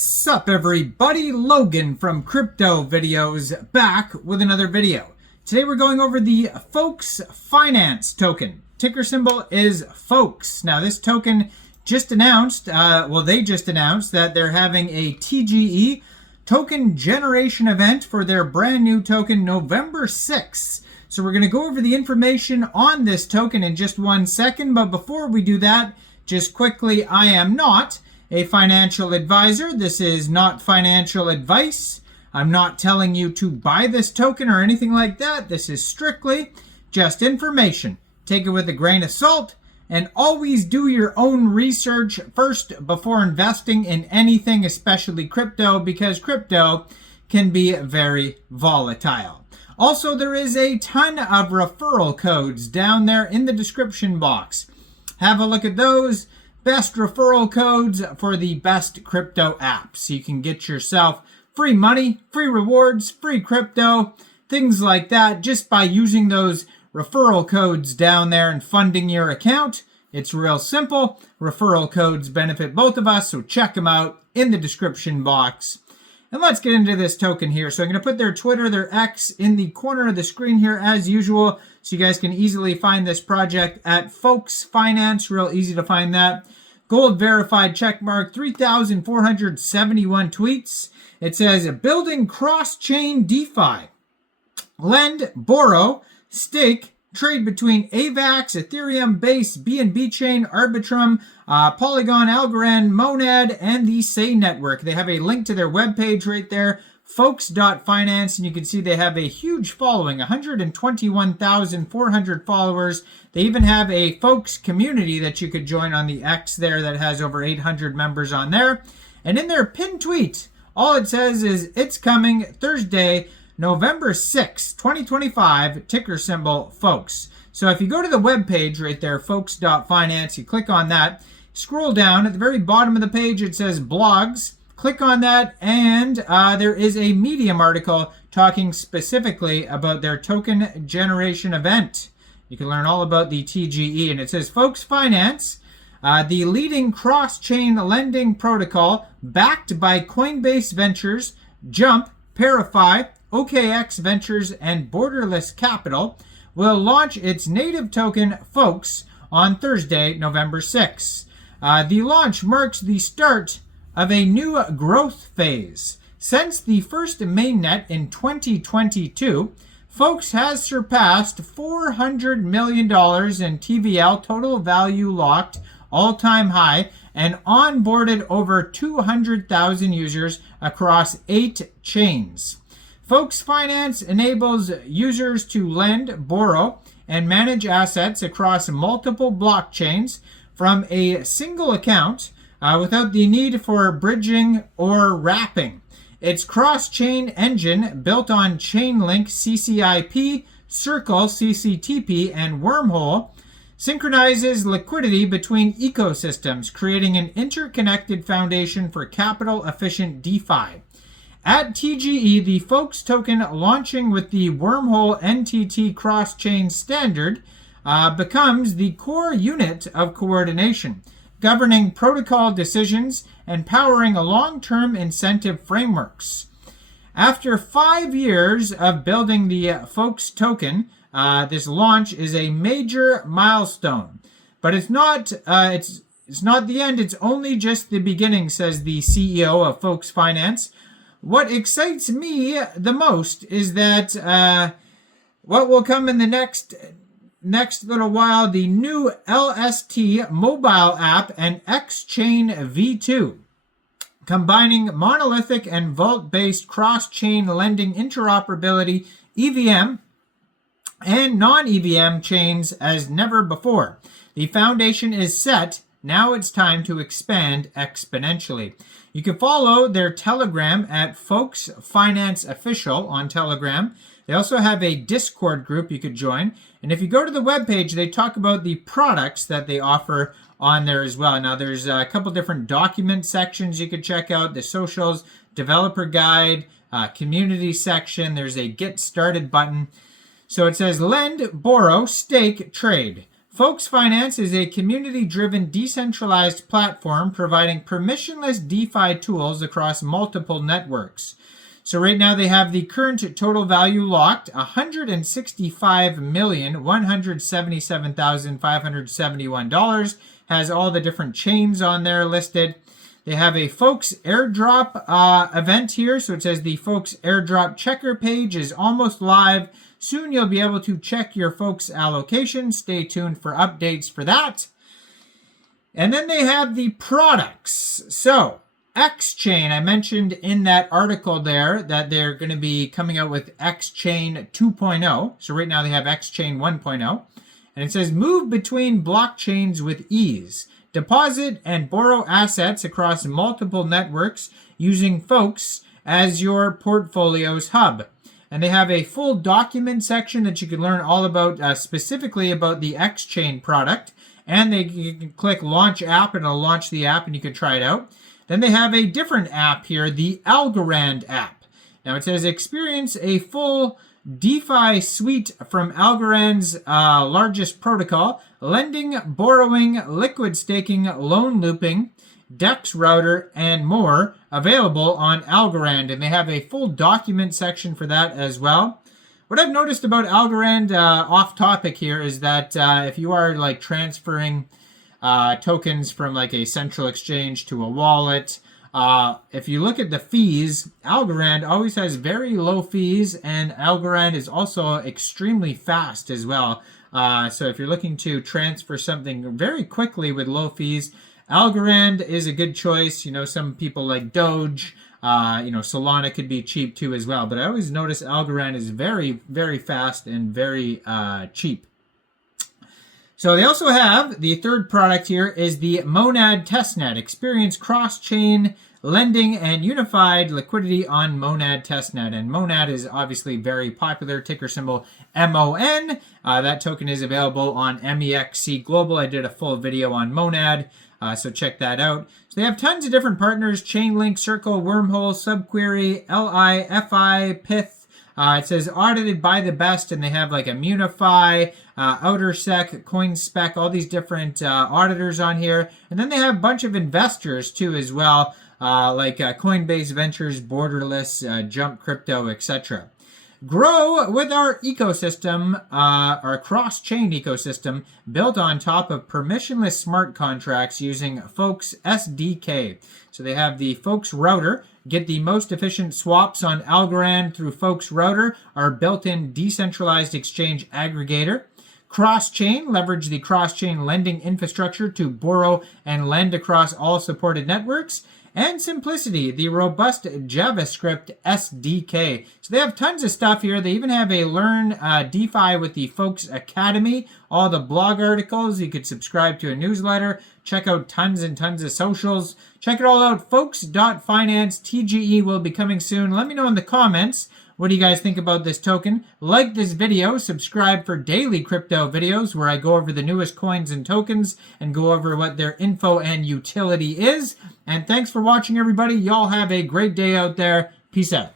Sup everybody, Logan from Crypto Videos back with another video. Today we're going over the Folks Finance token. Ticker symbol is Folks. Now this token just announced, they just announced that they're having a TGE token generation event for their brand new token November 6th. So we're going to go over the information on this token in just 1 second, but before we do that, just quickly, I am not a financial advisor. This is not financial advice. I'm not telling you to buy this token or anything like that. This is strictly just information. Take it with a grain of salt and always do your own research first before investing in anything, especially crypto, because crypto can be very volatile. Also, there is a ton of referral codes down there in the description box. Have a look at those. Best referral codes for the best crypto apps. You can get yourself free money, free rewards, free crypto, things like that just by using those referral codes down there and funding your account. It's real simple. Referral codes benefit both of us, so check them out in the description box. And let's get into this token here. So I'm going to put their Twitter, their X in the corner of the screen here as usual, so you guys can easily find this project at Folks Finance. Real easy to find that. Gold verified checkmark, 3,471 tweets. It says, building cross-chain DeFi. Lend, borrow, stake, trade between AVAX, Ethereum, Base, BNB Chain, Arbitrum, Polygon, ALGORAND, MONAD, and the Say network. They have a link to their webpage right there, folks.finance, and you can see they have a huge following, 121,400 followers. They even have a Folks community that you could join on the X there that has over 800 members on there. And in their pinned tweet, all it says is, it's coming Thursday, November 6, 2025, ticker symbol Folks. So if you go to the webpage right there, folks.finance, you click on that, scroll down at the very bottom of the page, it says blogs. Click on that, and there is a Medium article talking specifically about their token generation event. You can learn all about the TGE, and it says Folks Finance, the leading cross-chain lending protocol backed by Coinbase Ventures, Jump, Parify, KCEX Ventures, and Borderless Capital, will launch its native token Folks on Thursday, November 6th. The launch marks the start of a new growth phase. Since the first mainnet in 2022, Folks has surpassed $400 million in TVL, total value locked, all-time high, and onboarded over 200,000 users across 8 chains. Folks Finance enables users to lend, borrow, and manage assets across multiple blockchains from a single account without the need for bridging or wrapping. Its cross-chain engine, built on Chainlink CCIP, Circle CCTP, and Wormhole, synchronizes liquidity between ecosystems, creating an interconnected foundation for capital-efficient DeFi. At TGE, the Folks token launching with the Wormhole NTT cross-chain standard becomes the core unit of coordination, governing protocol decisions and powering a long-term incentive frameworks. After 5 years of building the Folks token, this launch is a major milestone. But it's not the end, it's only just the beginning, says the CEO of Folks Finance. What excites me the most is that what will come in the next little while, the new LST mobile app and xCHAIN V2, combining monolithic and vault-based cross-chain lending interoperability, EVM, and non-EVM chains as never before. The foundation is set. Now it's time to expand exponentially. You can follow their Telegram at Folks Finance Official on Telegram. They also have a Discord group you could join. And if you go to the webpage, they talk about the products that they offer on there as well. Now, there's a couple different document sections you could check out. The socials, developer guide, community section. There's a get started button. So it says lend, borrow, stake, trade. Folks Finance is a community-driven decentralized platform providing permissionless DeFi tools across multiple networks. So right now they have the current total value locked, $165,177,571. Has all the different chains on there listed. They have a Folks airdrop event here. So it says the Folks airdrop checker page is almost live. Soon you'll be able to check your Folks allocation. Stay tuned for updates for that. And then they have the products. So xCHAIN, I mentioned in that article there that they're going to be coming out with xCHAIN 2.0. So right now they have xCHAIN 1.0. And it says move between blockchains with ease. Deposit and borrow assets across multiple networks using Folks as your portfolio's hub. And they have a full document section that you can learn all about, specifically about the xCHAIN product. And you can click launch app and it'll launch the app and you can try it out. Then they have a different app here, the ALGORAND app. Now it says experience a full DeFi suite from ALGORAND's largest protocol: lending, borrowing, liquid staking, loan looping, DEX router, and more, available on ALGORAND. And they have a full document section for that as well. What I've noticed about ALGORAND, off topic here, is that if you are like transferring tokens from like a central exchange to a wallet, if you look at the fees, ALGORAND always has very low fees, and ALGORAND is also extremely fast as well. So if you're looking to transfer something very quickly with low fees, ALGORAND is a good choice. You know, some people like Doge, Solana could be cheap too as well. But I always notice ALGORAND is very, very fast and very cheap. So they also have, the third product here is the MONAD testnet. Experience cross-chain lending and unified liquidity on MONAD testnet. And MONAD is obviously very popular, ticker symbol MON. That token is available on Mexc Global. I did a full video on MONAD, so check that out. So they have tons of different partners: Chainlink, Circle, Wormhole, Subquery, LI, Pith. It says audited by the best, and they have like Immunify, OuterSec, CoinSpec, all these different auditors on here. And then they have a bunch of investors too as well, like Coinbase Ventures, Borderless, Jump Crypto, etc. Grow with our ecosystem, our cross-chain ecosystem, built on top of permissionless smart contracts using Folks SDK. So they have the Folks router. Get the most efficient swaps on ALGORAND through Folks router, our built-in decentralized exchange aggregator. CrossChain, leverage the cross-chain lending infrastructure to borrow and lend across all supported networks. And Simplicity, the robust JavaScript SDK. So they have tons of stuff here. They even have a Learn DeFi with the Folks Academy. All the blog articles. You could subscribe to a newsletter. Check out tons and tons of socials. Check it all out. Folks.finance. TGE will be coming soon. Let me know in the comments, what do you guys think about this token? Like this video, subscribe for daily crypto videos where I go over the newest coins and tokens and go over what their info and utility is. And thanks for watching, everybody. Y'all have a great day out there. Peace out.